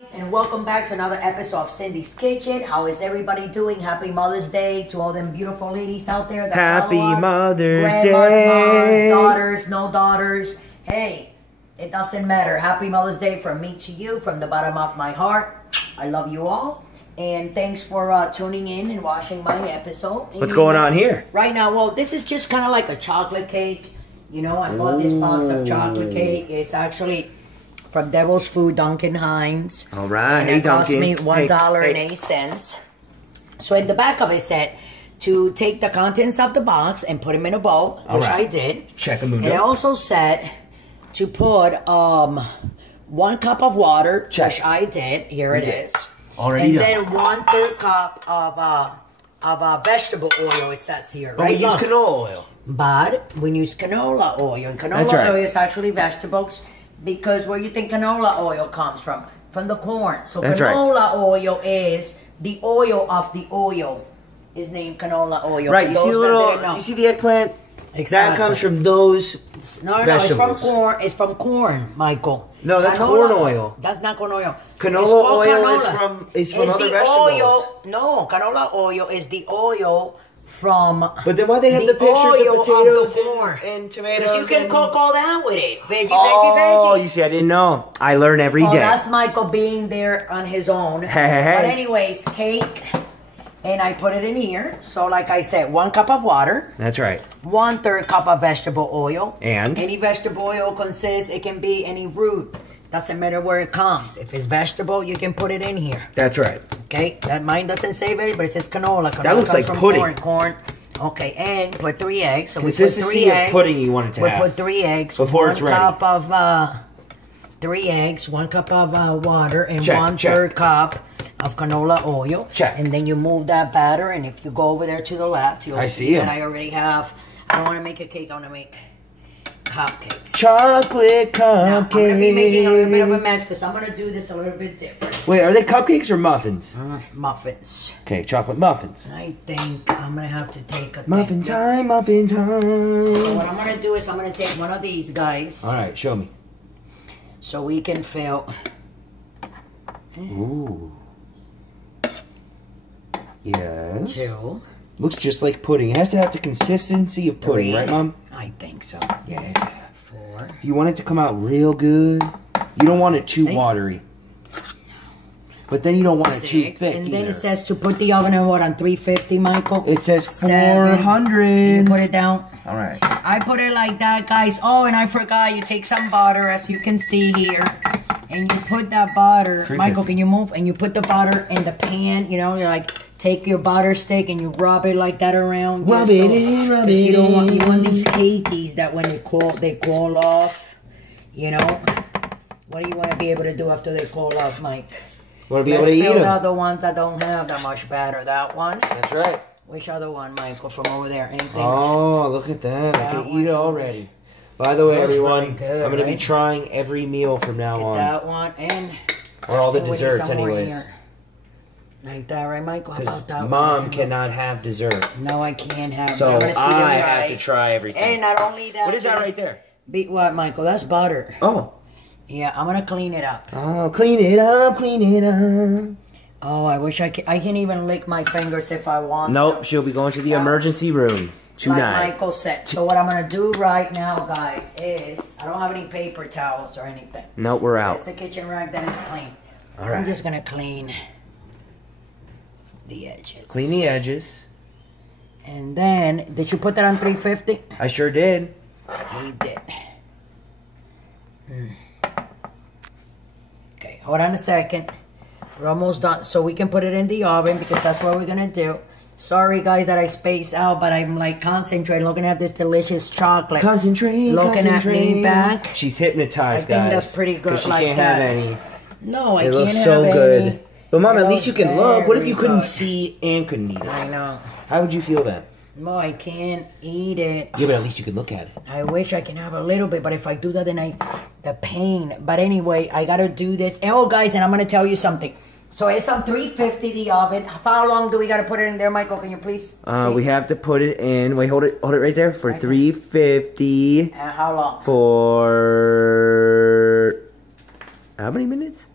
And welcome back to another episode of Cindy's Kitchen. How is everybody doing? Happy Mother's Day to all them beautiful ladies out there that Happy follow us. Mother's Grandmas, Day. moms, daughters, no daughters. Hey, it doesn't matter. Happy Mother's Day from me to you, from the bottom of my heart. I love you all. And thanks for tuning in and watching my episode. What's going on here? Right now, well, this is just kind of like a chocolate cake. You know, I bought this box of chocolate cake. It's actually from Devil's Food, Duncan Hines. All right, and hey it cost Duncan. me $1.08. So in the back of it said to take the contents of the box and put them in a bowl, which I did. Check them out. And it also said to put 1 cup of water, which I did. Here it is. Already done. And then 1/3 cup of vegetable oil. It says here. But we use canola oil. But we use canola oil. And canola oil is actually vegetables. Because where you think canola oil comes from? From the corn. So canola oil is the oil of the oil. Is named canola oil. Right, you see the little, you see the eggplant? Exactly. That comes from those vegetables. It's from corn. It's from corn, Michael. No, that's corn oil. That's not corn oil. Canola oil is from other vegetables. Oil, no, canola oil is the oil from. But then why they have the pictures of potatoes and tomatoes? Because you can cook all that with it. Veggie, Oh, you see, I didn't know. I learn every day. That's Michael being there on his own. But anyways, cake. And I put it in here. So like I said, 1 cup of water. That's right. 1/3 cup of vegetable oil. And? Any vegetable oil consists, it can be any root. Doesn't matter where it comes. If it's vegetable, you can put it in here. That's right. Okay, that mine doesn't say very, but it says canola. Canola that looks like pudding. Corn. Okay, and put 3 eggs. So we put 3 eggs. Pudding you want it to have. We put 3 eggs. Before it's ready. 1 cup of 3 eggs, 1 cup of water, and 1/3 cup of canola oil. Check. And then you move that batter, and if you go over there to the left, you'll see that I already have. I don't want to make a cake. I want to make cupcakes. Chocolate cupcakes. Now, I'm going to be making a little bit of a mess because I'm going to do this a little bit different. Wait, are they cupcakes or muffins? Muffins. Okay, chocolate muffins. I think I'm going to have to take a muffin time, muffin time. So what I'm going to do is I'm going to take one of these guys. All right, show me. So we can fill. Ooh. Yes. 2. Looks just like pudding. It has to have the consistency of pudding, 3. right, Mom? I think so. Yeah. 4. You want it to come out real good. You don't want it too watery. But then you don't want it too thick And then it says to put the oven on what, on 350, Michael? It says 400. Can you put it down? All right. I put it like that, guys. Oh, and I forgot. You take some butter, as you can see here. And you put that butter. Michael, can you move? And you put the butter in the pan. You know, you're like, take your butter stick and you rub it like that around. Rub it in, rub it in. You want these cakeys that when they cool off. You know? What do you want to be able to do after they cool off, Mike? Want to be able to eat them. Let's build other ones that don't have that much batter. That one. That's right. Which other one, Michael, from over there? Anything? Oh, look at that. I can eat it already. By the way, everyone, good, I'm going to be trying every meal from now on. That one and... Or all the desserts, anyways. Like that, right, Michael? How about that Mom cannot have dessert. No, I can't have. So I have to try everything. And not only that... What is that right there? What, Michael? That's butter. Oh. Yeah, I'm going to clean it up. Oh, clean it up, clean it up. Oh, I wish I could. I can even lick my fingers if I want to. Nope, she'll be going to the emergency room tonight. Like Michael said. So what I'm going to do right now, guys, is... I don't have any paper towels or anything. Nope, we're out. It's a kitchen rag that is clean. All right. I'm just going to clean the edges. Clean the edges. And then, did you put that on 350? I sure did. He did. Okay, hold on a second. We're almost done. So we can put it in the oven because that's what we're going to do. Sorry, guys, that I space out, but I'm like concentrating, looking at this delicious chocolate. Looking at me back. She's hypnotized, guys. I think that's pretty good she like can't that. have any. No, I can't have any. It looks so good. But Mom, at least you can look. What if you couldn't good. see and couldn't eat it? I know. How would you feel then? No, I can't eat it. Yeah, but at least you can look at it. I wish I can have a little bit, but if I do that, then the pain. But anyway, I gotta do this. Oh, guys, and I'm gonna tell you something. So it's on 350, the oven. How long do we gotta put it in there, Michael? Can you please see? We have to put it in. Wait, hold it right there for 350. And how long? For how many minutes?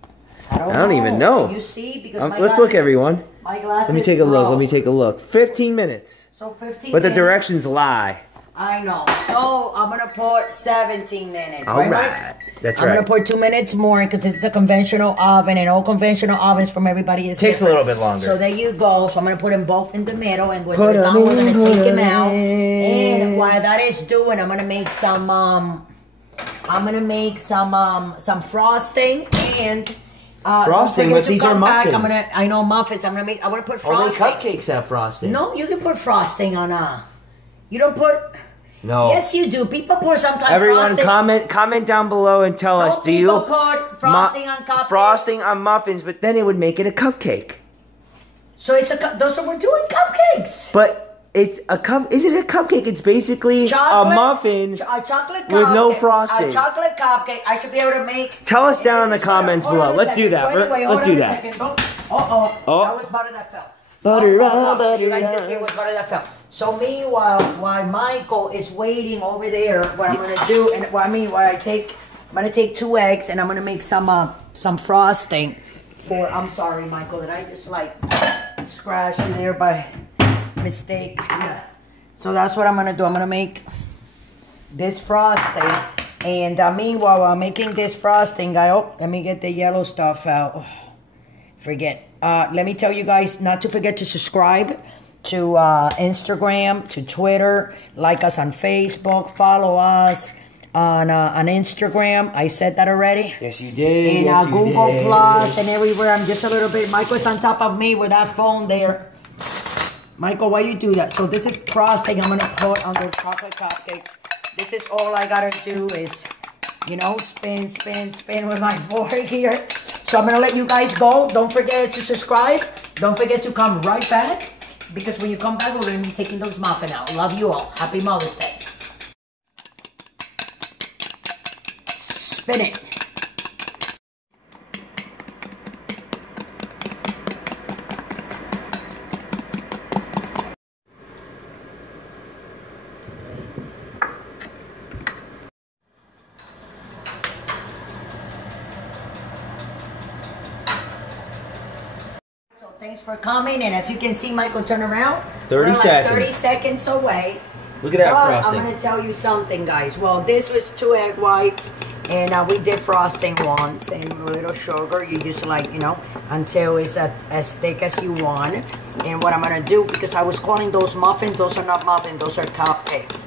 I don't even know. Can you see? Because let's look, everyone. My glasses. Let me take a look. Let me take a look. 15 minutes. So 15 minutes. But the directions lie. I know. So I'm gonna put 17 minutes. All right. That's right. I'm gonna put 2 minutes more because it's a conventional oven, and all conventional ovens from everybody is takes different. A little bit longer. So there you go. So I'm gonna put them both in the middle, and when we're done, we're gonna take them out. And while that is doing, I'm gonna make some. Some frosting and. Frosting, but these are muffins. I know muffins. I want to put frosting. Only cupcakes have frosting. No, you can put frosting on you don't put. No. Yes, you do. People put sometimes. Everyone, comment down below and tell us. Do you put frosting on cupcakes? Frosting on muffins, but then it would make it a cupcake. So we're doing cupcakes. But it's a Isn't it a cupcake? It's basically a muffin. A chocolate cupcake with no frosting. A chocolate cupcake. I should be able to make. Tell us down in the comments below. Let's do that. Let's do that. That was butter that fell. Butter, butter. You guys can see it was butter that fell. So meanwhile, while Michael is waiting over there, what I'm gonna do, and I'm gonna take 2 eggs, and I'm gonna make some frosting for. I'm sorry, Michael, that I just like scratched you there by mistake. Yeah. So that's what I'm gonna do. I'm gonna make this frosting, and meanwhile, while I'm making this frosting, let me get the yellow stuff out. Oh, forget. Let me tell you guys not to forget to subscribe to Instagram, to Twitter, like us on Facebook, follow us on Instagram. I said that already. Yes, you did. And Google Plus and everywhere. I'm just a little bit. Michael's on top of me with that phone there. Michael, why you do that? So this is frosting I'm gonna put on the chocolate cupcakes. This is all I gotta do is, spin, spin, spin with my board here. So I'm gonna let you guys go. Don't forget to subscribe. Don't forget to come right back, because when you come back, we're gonna be taking those muffins out. Love you all. Happy Mother's Day. Spin it. Thanks for coming, and as you can see, Michael, turn around. 30 seconds. 30 seconds away. Look at that frosting. I'm going to tell you something, guys. Well, this was 2 egg whites, and we did frosting once, and a little sugar. You just until it's as thick as you want. And what I'm going to do, because I was calling those muffins, those are not muffins, those are cupcakes.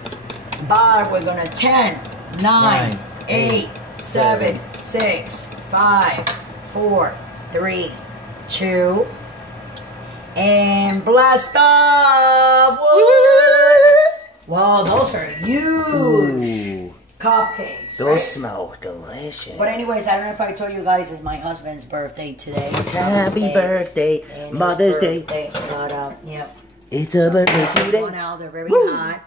But we're going to 10, 9, 8, 7, 6, 5, 4, 3, 2, and blast off! Wow, those are huge cupcakes. Those smell delicious. But anyways, I don't know if I told you guys, it's my husband's birthday today. It's Happy birthday, Mother's Day. But, yeah. It's a birthday today. Now they're very hot.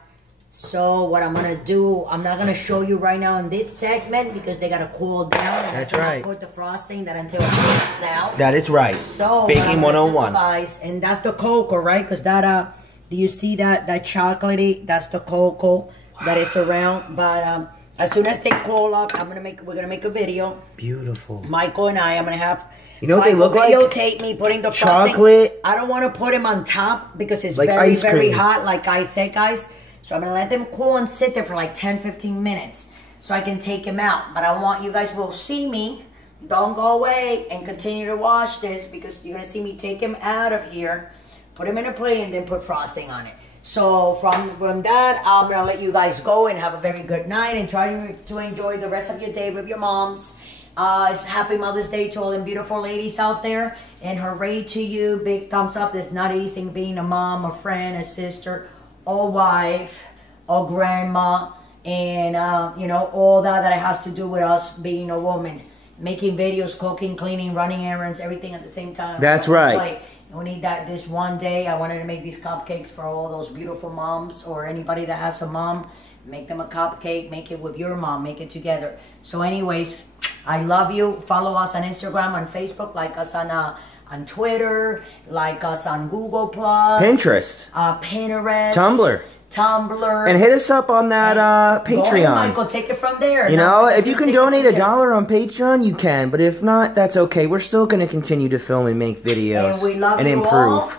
So what I'm gonna do, I'm not gonna show you right now in this segment because they gotta cool down. And that's right. Put the frosting that until it cools down. That is right. So baking 101, guys, and that's the cocoa, right? Because that do you see that chocolatey? That's the cocoa that is around. But as soon as they cool up, we're gonna make a video. Beautiful. Michael and I'm gonna have. You know what they look like? Videotape me putting the chocolate. Frosting. I don't want to put them on top because it's like very hot, like I said, guys. So I'm going to let them cool and sit there for like 10-15 minutes so I can take them out. But I want you guys will see me. Don't go away and continue to watch this because you're going to see me take them out of here, put them in a plate, and then put frosting on it. So from that, I'm going to let you guys go and have a very good night and try to enjoy the rest of your day with your moms. It's Happy Mother's Day to all them beautiful ladies out there. And hooray to you. Big thumbs up. It's not easy being a mom, a friend, a sister, or wife, or grandma, and all that it has to do with us being a woman, making videos, cooking, cleaning, running errands, everything at the same time. That's right. We need that. This one day I wanted to make these cupcakes for all those beautiful moms, or anybody that has a mom. Make them a cupcake, make it with your mom, make it together. So anyways, I love you. Follow us on Instagram, on Facebook, like us on Twitter, like us on Google Plus, Pinterest, Pinterest, Tumblr. Tumblr. And hit us up on that Patreon. Go, Michael, take it from there. You know, if you can donate $1 on Patreon, you can. But if not, that's okay. We're still going to continue to film and make videos and we love and you improve. All.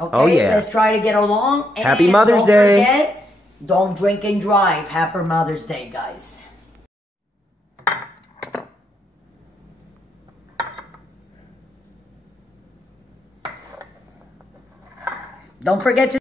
Okay, oh yeah. Let's try to get along. And Happy Mother's Day. Don't forget, don't drink and drive. Happy Mother's Day, guys. Don't forget to